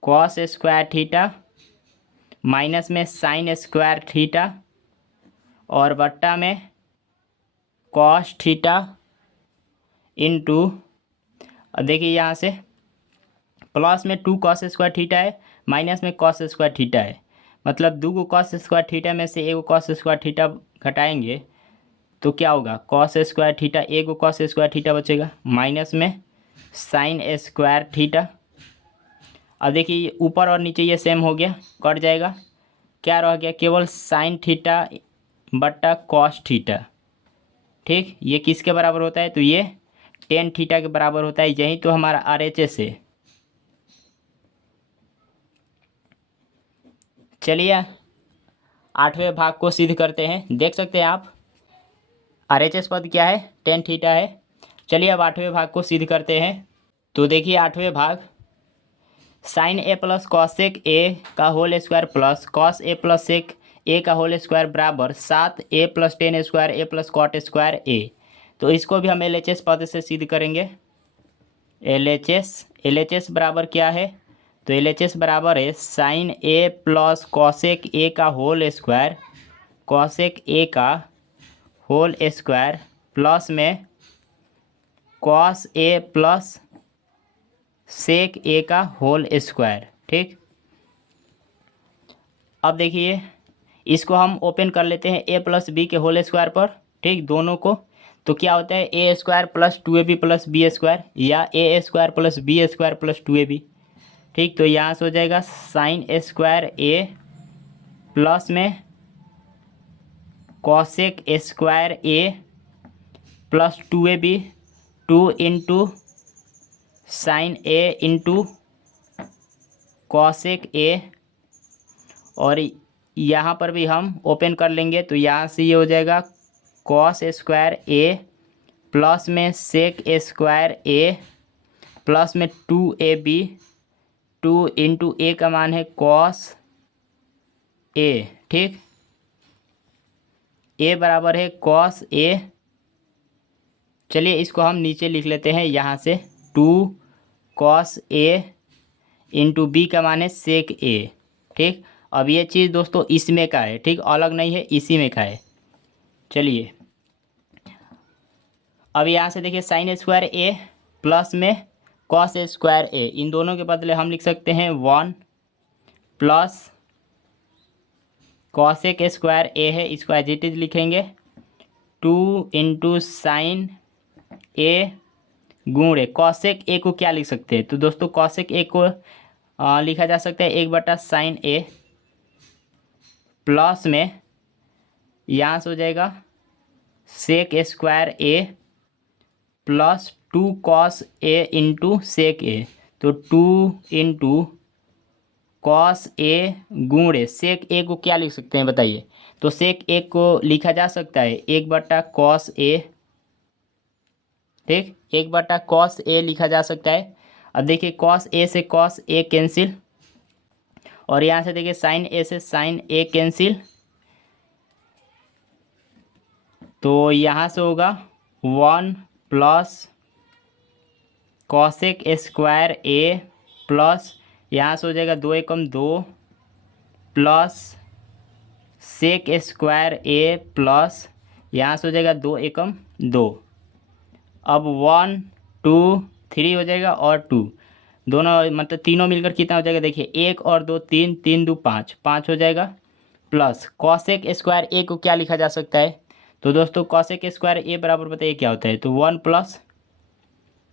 cos square theta minus में साइन स्क्वायर थीटा और बट्टा में कॉस थीटा इंटू, देखिए यहाँ से प्लस में 2 कॉस स्क्वायर थीटा है माइनस में कॉस स्क्वायर थीटा है, मतलब 2 गो कॉस स्क्वायर थीटा में से 1 गो कॉस स्क्वायर थीटा घटाएंगे तो क्या होगा, कॉस स्क्वायर थीटा, 1 गो कॉस स्क्वायर थीटा बचेगा माइनस में साइन स्क्वायर थीटा। अब देखिए ऊपर और नीचे ये सेम हो गया, कट जाएगा, क्या रह गया, केवल साइन थीटा बट्टा कॉस थीटा। ठीक, ये किसके बराबर होता है, तो ये टेन थीटा के बराबर होता है। यही तो हमारा RHS है। चलिए 8वें भाग को सिद्ध करते हैं। देख सकते हैं आप RHS पद क्या है, टेन थीटा है। चलिए अब 8वें भाग को सिद्ध करते हैं। तो देखिए 8वें भाग, sine A plus cosec A का whole square plus cos A plus sec A का होल स्क्वायर बराबर 7a plus tan square A plus cot square A. तो इसको भी हम LHS पद से सिद्ध करेंगे। LHS बराबर क्या है, तो LHS बराबर है sine A plus cosec A का होल स्क्वायर, कॉसेक ए का होल स्क्वायर प्लस में cos A plus sec A का होल स्क्वायर। ठीक, अब देखिए इसको हम ओपन कर लेते हैं a प्लस बी के होल स्क्वायर पर। ठीक, दोनों को, तो क्या होता है A square plus 2ab plus B square या A square plus B square plus 2ab। ठीक, तो यहाँ से हो जाएगा साइन स्क्वायर ए प्लस में cosec square A plus 2ab, 2 into sine A into cosec A, और यहाँ पर भी हम ओपन कर लेंगे तो यहाँ से ये हो जाएगा कॉस स्क्वायर ए प्लस में सेक स्क्वायर ए प्लस में 2ab, 2 इंटू ए का मान है कॉस ए। ठीक, ए बराबर है कॉस ए। चलिए इसको हम नीचे लिख लेते हैं यहाँ से, 2 कॉस ए इंटू बी का मान है सेक ए। ठीक, अब ये चीज़ दोस्तों इसमें का है, ठीक, अलग नहीं है, इसी में का है। चलिए अब यहाँ से देखिए साइन स्क्वायर ए प्लस में कॉस स्क्वायर ए, इन दोनों के बदले हम लिख सकते हैं 1 प्लस कॉसेक स्क्वायर ए है, इसको एज इट इज लिखेंगे 2 इंटू साइन ए गुणे कॉसेक ए को क्या लिख सकते हैं, तो दोस्तों कॉसेक ए को लिखा जा सकता है 1 बटा साइन ए प्लस में यहाँ से हो जाएगा sec square A plus 2 cos A into sec ए, तो 2 इंटू कॉस ए गुणे सेक ए को क्या लिख सकते हैं बताइए, तो सेक ए को लिखा जा सकता है 1 बटा कॉस ए। ठीक, 1 बटा कॉस ए लिखा जा सकता है। अब देखिए कॉस ए से कॉस ए कैंसिल, और यहाँ से देखिए साइन ए से साइन ए कैंसिल, तो यहाँ से होगा 1 plus cosec square A plus यहाँ से हो जाएगा 2 एकम 2 plus sec square A plus यहाँ से हो जाएगा 2 एकम 2। अब 1 2 3 हो जाएगा और 2, दोनों मतलब तीनों मिलकर कितना हो जाएगा, देखिए 1 और 2 3, 3 2 5, 5 हो जाएगा। प्लस कॉसेक स्क्वायर ए को क्या लिखा जा सकता है, तो दोस्तों कॉसेक स्क्वायर ए बराबर बताइए क्या होता है, तो 1 प्लस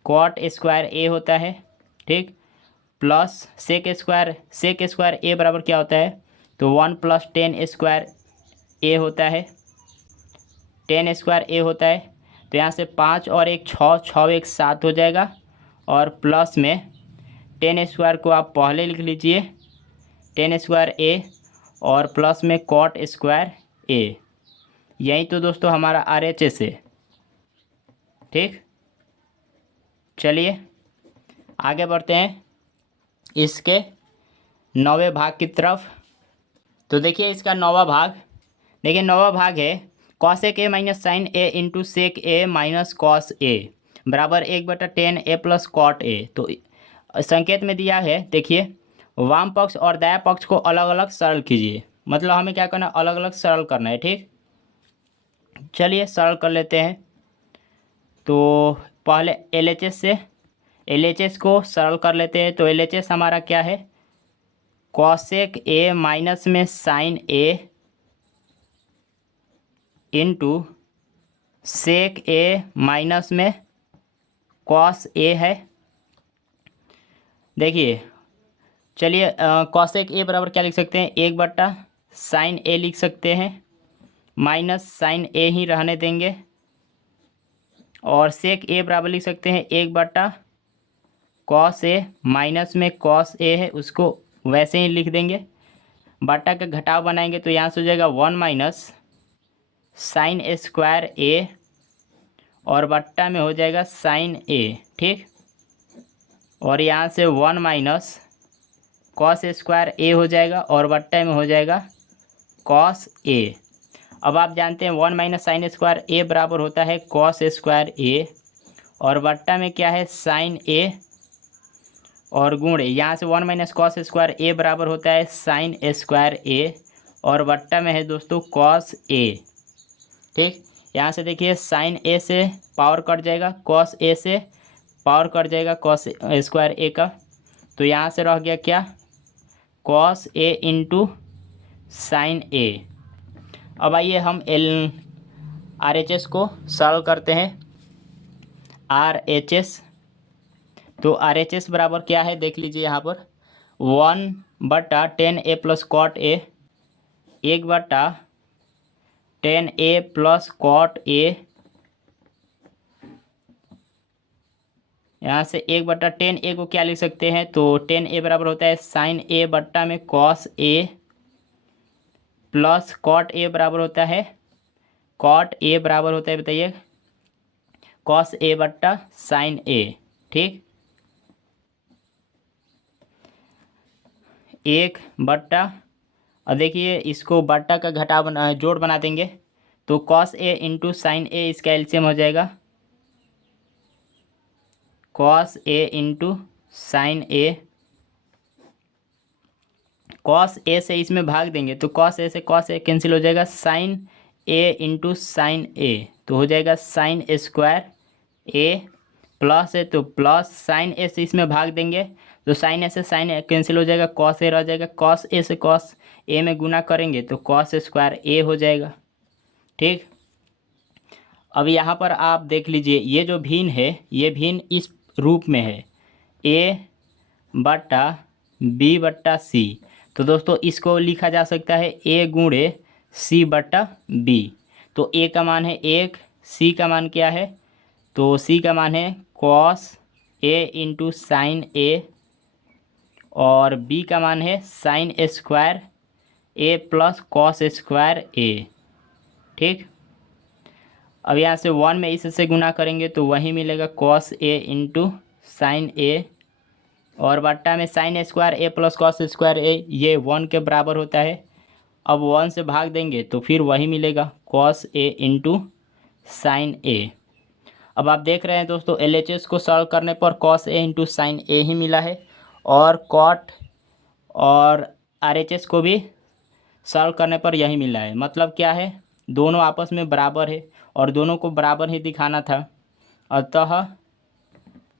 कॉट स्क्वायर ए होता है। ठीक, प्लस सेक स्क्वायर ए बराबर क्या होता है, तो 1 + 10 स्क्वायर ए होता है, 10 स्क्वायर ए होता है। तो यहाँ से 5 और 1 6, 6 1 7 हो जाएगा, और प्लस में 10 स्क्वायर को आप पहले लिख लीजिए 10 स्क्वायर ए, और प्लस में कॉट स्क्वायर ए। यही तो दोस्तों हमारा आर एच एस है। ठीक, चलिए आगे बढ़ते हैं इसके 9वें भाग की तरफ। तो देखिए इसका 9वां भाग, देखिए 9वां भाग है cosec A minus sine A into sec A minus cos A बराबर 1/10 ए प्लस कॉट ए। तो संकेत में दिया है, देखिए वाम पक्ष और दायां पक्ष को अलग अलग सरल कीजिए, मतलब हमें क्या करना है, अलग अलग सरल करना है। ठीक, चलिए सरल कर लेते हैं। तो पहले एलएचएस को सरल कर लेते हैं। तो एलएचएस हमारा क्या है, कॉसेक ए माइनस में sign A into sec A minus में कॉस ए है। देखिए चलिए कॉसेक ए बराबर क्या लिख सकते हैं, 1/साइन ए लिख सकते हैं, माइनस साइन ए ही रहने देंगे, और सेक ए बराबर लिख सकते हैं 1/कॉस ए, माइनस में कॉस ए है उसको वैसे ही लिख देंगे, बट्टा का घटाव बनाएंगे तो यहाँ से हो जाएगा 1 माइनस साइन स्क्वायर ए, और बट्टा में हो जाएगा साइन ए। ठीक, और यहाँ से 1 माइनस कॉस स्क्वायर ए हो जाएगा, और बट्टा में हो जाएगा कॉस ए। अब आप जानते हैं 1 माइनस साइन स्क्वायर ए बराबर होता है कॉस स्क्वायर ए, और बट्टा में क्या है साइन ए, और गुण यहाँ से 1 माइनस कॉस स्क्वायर ए बराबर होता है साइन स्क्वायर ए, और बट्टा में है दोस्तों कॉस ए। ठीक, यहाँ से देखिए साइन ए से पावर कट जाएगा, कॉस ए से पावर कट जाएगा कॉस स्क्वायर ए का, तो यहाँ से रह गया क्या, cos A into sine A. अब आइए हम आर एच एस को सॉल्व करते हैं। आर एच एस, तो आर एच एस बराबर क्या है देख लीजिए यहाँ पर, 1/10 A plus cot A, 1/10 A plus cot A, यहाँ से 1/10 ए को क्या लिख सकते हैं, तो 10 ए बराबर होता है साइन ए बट्टा में cos A, plus cot A बराबर होता है बताइए कॉस ए बट्टा साइन ए। ठीक, 1/, और देखिए इसको बट्टा का घटाव जोड़ बना देंगे, तो कॉस ए इंटू साइन ए इसका एलसीएम हो जाएगा cos A into sine A. Cos A से इसमें भाग देंगे तो कॉस ए से कॉस ए कैंसिल हो जाएगा, साइन ए इंटू साइन ए तो हो जाएगा साइन स्क्वायर ए, प्लस है तो प्लस साइन ए से इसमें भाग देंगे तो साइन ए से साइन ए कैंसिल हो जाएगा, कॉस ए रह जाएगा, कॉस ए से कॉस ए में गुना करेंगे तो कॉस स्क्वायर ए हो जाएगा। ठीक, अब यहाँ पर आप देख लीजिए ये जो भिन्न है ये भिन्न इस रूप में है, a/b/c। तो दोस्तों इसको लिखा जा सकता है a गुणे c/b। तो a का मान है 1, c का मान क्या है, तो c का मान है cos a into sine A, और b का मान है sine square a plus cos square A. ठीक, अब यहाँ से 1 में इससे गुना करेंगे तो वही मिलेगा cos A into sine A, और बट्टा में sine square A plus cos square ए ये 1 के बराबर होता है। अब 1 से भाग देंगे तो फिर वही मिलेगा cos A into sine A. अब आप देख रहे हैं दोस्तों एलएचएस को सॉल्व करने पर कॉस ए इंटू साइन ए ही मिला है, और कॉट और आरएचएस को भी सॉल्व करने पर यही मिला है। मतलब क्या है, दोनों आपस में बराबर है और दोनों को बराबर ही दिखाना था, अतः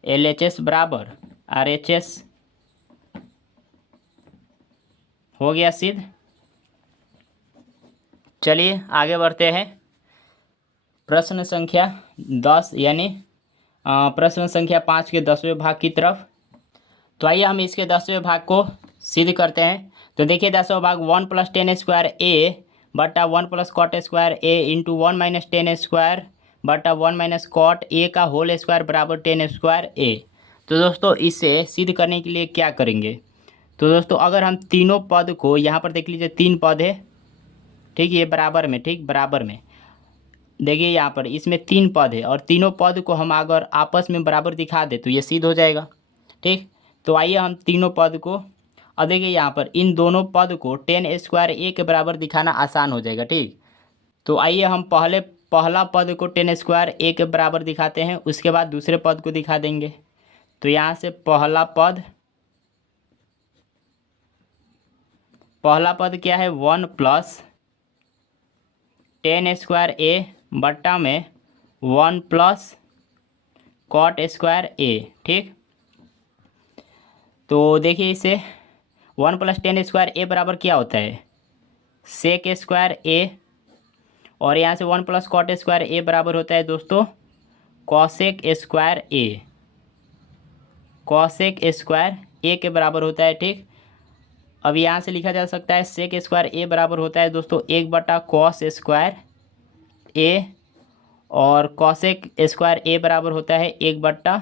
एलएचएस बराबर आरएचएस हो गया सिद्ध। चलिए आगे बढ़ते हैं प्रश्न संख्या 10 यानी प्रश्न संख्या 5 के 10वें भाग की तरफ। तो आइए हम इसके 10वें भाग को सिद्ध करते हैं। तो देखिए 10वां भाग 1 प्लस टेन स्क्वायर ए बटा 1 प्लस कॉट स्क्वायर ए इंटू 1 माइनस टेन स्क्वायर बटा 1 माइनस कॉट ए का होल स्क्वायर बराबर टेन स्क्वायर ए। तो दोस्तों इसे सिद्ध करने के लिए क्या करेंगे। तो दोस्तों अगर हम तीनों पद को यहाँ पर देख लीजिए, तीन पद है, ठीक, ये बराबर में, ठीक बराबर में देखिए यहाँ पर इसमें तीन पद है और तीनों पद को हम अगर आपस में बराबर दिखा दे तो ये सिद्ध हो जाएगा। ठीक, तो आइए हम तीनों पद को, अब देखिए यहाँ पर इन दोनों पद को टेन स्क्वायर ए के बराबर दिखाना आसान हो जाएगा। ठीक, तो आइए हम पहला पद को टेन स्क्वायर ए के बराबर दिखाते हैं, उसके बाद दूसरे पद को दिखा देंगे। तो यहाँ से पहला पद क्या है, 1 प्लस टेन स्क्वायर ए बट्टा में 1 प्लस कॉट स्क्वायर ए। ठीक, तो देखिए इसे 1 प्लस टेन स्क्वायर ए बराबर क्या होता है, सेक स्क्वायर ए, और यहाँ से 1 प्लस कॉट स्क्वायर ए बराबर होता है दोस्तों कॉसेक स्क्वायर ए, कॉसेक स्क्वायर ए के बराबर होता है। ठीक, अब यहाँ से लिखा जा सकता है सेक स्क्वायर ए बराबर होता है दोस्तों 1 बटा कॉस स्क्वायर ए, और कॉसेक स्क्वायर ए बराबर होता है 1 बटा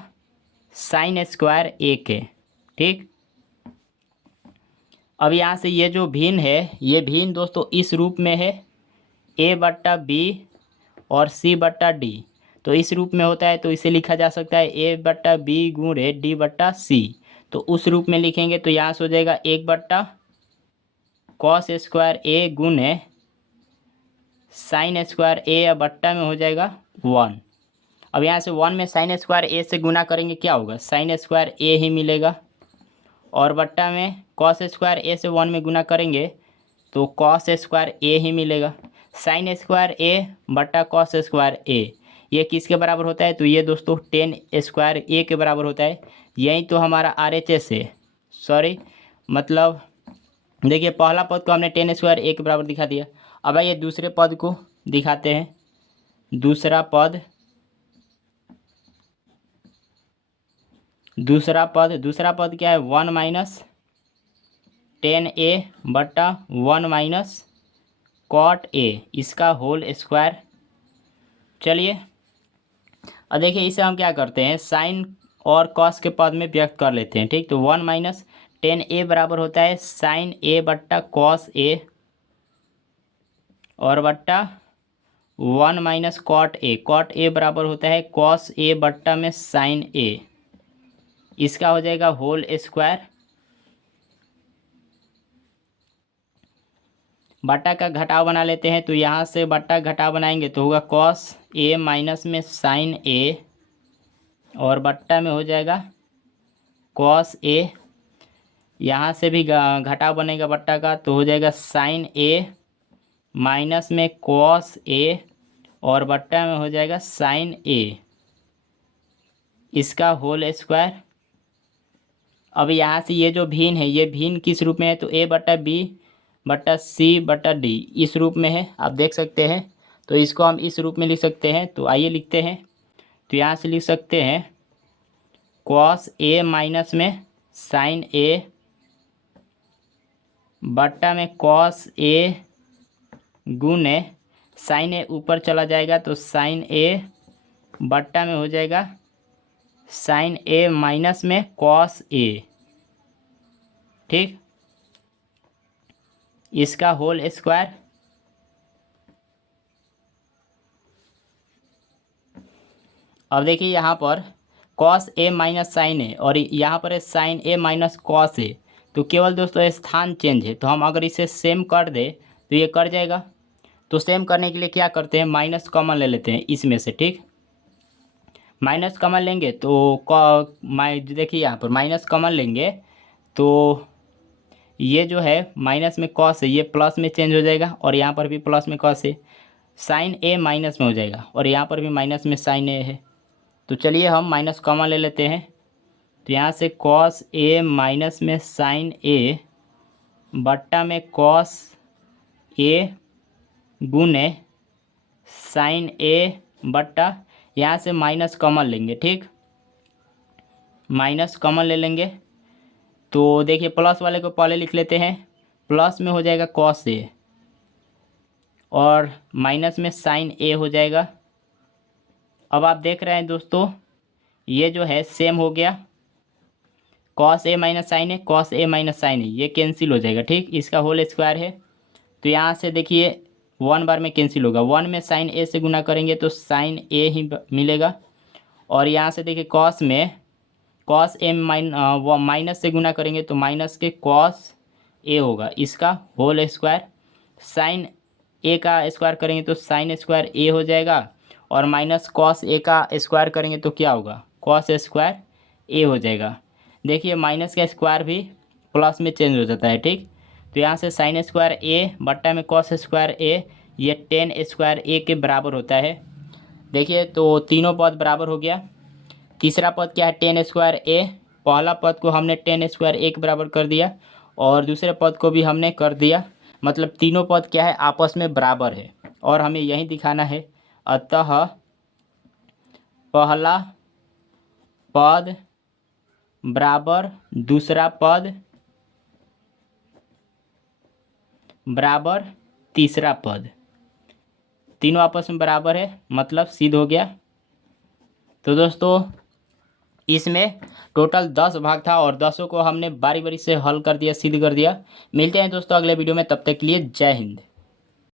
साइन स्क्वायर ए के। ठीक, अब यहाँ से ये जो भिन्न है, ये भिन्न दोस्तों इस रूप में है ए बट्टा बी और सी बट्टा डी, तो इस रूप में होता है, तो इसे लिखा जा सकता है ए बट्टा बी गुणे डी बट्टा सी। तो उस रूप में लिखेंगे तो यहाँ से हो जाएगा 1 बटा कॉस स्क्वायर ए गुणे साइन स्क्वायर ए, या बट्टा में हो जाएगा 1। अब यहाँ से 1 में साइन स्क्वायर ए से गुना करेंगे क्या होगा, साइन स्क्वायर ए ही मिलेगा, और बट्टा में कॉस स्क्वायर ए से 1 में गुना करेंगे तो कॉस स्क्वायर ए ही मिलेगा। साइन स्क्वायर ए बट्टा कॉस स्क्वायर ए, ये किसके बराबर होता है, तो ये दोस्तों टेन स्क्वायर ए के बराबर होता है। यही तो हमारा RHS है, सॉरी मतलब देखिए पहला पद को हमने टेन स्क्वायर ए के बराबर दिखा दिया। अब आइए दूसरे पद को दिखाते हैं। दूसरा पद क्या है, 1 माइनस टेन ए बट्टा 1 माइनस कॉट ए, इसका होल स्क्वायर। चलिए अब देखिए इसे हम क्या करते हैं, साइन और कॉस के पद में व्यक्त कर लेते हैं। ठीक, तो 1 माइनस टेन ए बराबर होता है साइन ए बट्टा कॉस ए, और बट्टा 1 माइनस कॉट ए बराबर होता है कॉस ए बट्टा में साइन ए, इसका हो जाएगा होल स्क्वायर। बट्टा का घटाव बना लेते हैं, तो यहाँ से बट्टा घटाव बनाएंगे तो होगा कॉस ए माइनस में साइन ए, और बट्टा में हो जाएगा कॉस ए, यहाँ से भी घटाव बनेगा बट्टा का, तो हो जाएगा साइन ए माइनस में कॉस ए, और बट्टा में हो जाएगा साइन ए, इसका होल स्क्वायर। अब यहाँ से ये जो भिन्न है, ये भिन्न किस रूप में है, तो ए बट्टा बी बट्टा सी बट्टा डी इस रूप में है, आप देख सकते हैं। तो इसको हम इस रूप में लिख सकते हैं, तो आइए लिखते हैं। तो यहाँ से लिख सकते हैं कॉस ए माइनस में साइन ए बट्टा में कॉस ए गुणे साइन ए ऊपर चला जाएगा तो साइन ए, बट्टा में हो जाएगा साइन ए माइनस में कॉस ए। ठीक, इसका होल स्क्वायर। अब देखिए यहाँ पर cos A minus sine A, और यहाँ पर है साइन ए माइनस कॉस ए, तो केवल दोस्तों स्थान चेंज है, तो हम अगर इसे सेम कर दे तो ये कर जाएगा। तो सेम करने के लिए क्या करते हैं, माइनस कॉमन ले लेते हैं इसमें से। ठीक, माइनस कॉमन लेंगे तो देखिए यहाँ पर माइनस कॉमन लेंगे तो ये जो है माइनस में कॉस है, ये प्लस में चेंज हो जाएगा, और यहाँ पर भी प्लस में कॉस है, साइन ए माइनस में हो जाएगा, और यहाँ पर भी माइनस में साइन ए है। तो चलिए हम माइनस कॉमन ले लेते हैं, तो यहाँ से कॉस ए माइनस में साइन ए बट्टा में कॉस ए गुणे साइन ए बट्टा, यहाँ से माइनस कॉमन लेंगे। ठीक, माइनस कॉमन ले लेंगे तो देखिए प्लस वाले को पहले लिख लेते हैं। प्लस में हो जाएगा कॉस ए और माइनस में साइन ए हो जाएगा। अब आप देख रहे हैं दोस्तों, ये जो है सेम हो गया, cos A minus sine A, cos A minus sine ए, ये कैंसिल हो जाएगा। ठीक, इसका होल स्क्वायर है। तो यहाँ से देखिए 1 बार में कैंसिल होगा, 1 में साइन ए से गुना करेंगे तो साइन ए ही मिलेगा। और यहाँ से देखिए कॉस में कॉस ए माइनस से गुना करेंगे तो माइनस के कॉस ए होगा, इसका होल स्क्वायर। साइन ए का स्क्वायर करेंगे तो साइन स्क्वायर ए हो जाएगा, और माइनस कॉस ए का स्क्वायर करेंगे तो क्या होगा, कॉस स्क्वायर ए हो जाएगा। देखिए माइनस का स्क्वायर भी प्लस में चेंज हो जाता है। ठीक, तो यहाँ से साइन स्क्वायर ए बट्टा में कॉस स्क्वायर ए, ये टेन स्क्वायर ए के बराबर होता है। देखिए तो तीनों पद बराबर हो गया। तीसरा पद क्या है, टेन स्क्वायर ए। पहला पद को हमने टेन स्क्वायर ए के बराबर कर दिया और दूसरे पद को भी हमने कर दिया, मतलब तीनों पद क्या है, आपस में बराबर है और हमें यही दिखाना है। अतः पहला पद बराबर दूसरा पद बराबर तीसरा पद, तीनों आपस में बराबर है, मतलब सिद्ध हो गया। तो दोस्तों इसमें टोटल 10 भाग था और 10 को हमने बारी बारी से हल कर दिया, सिद्ध कर दिया। मिलते हैं दोस्तों अगले वीडियो में, तब तक के लिए जय हिंद।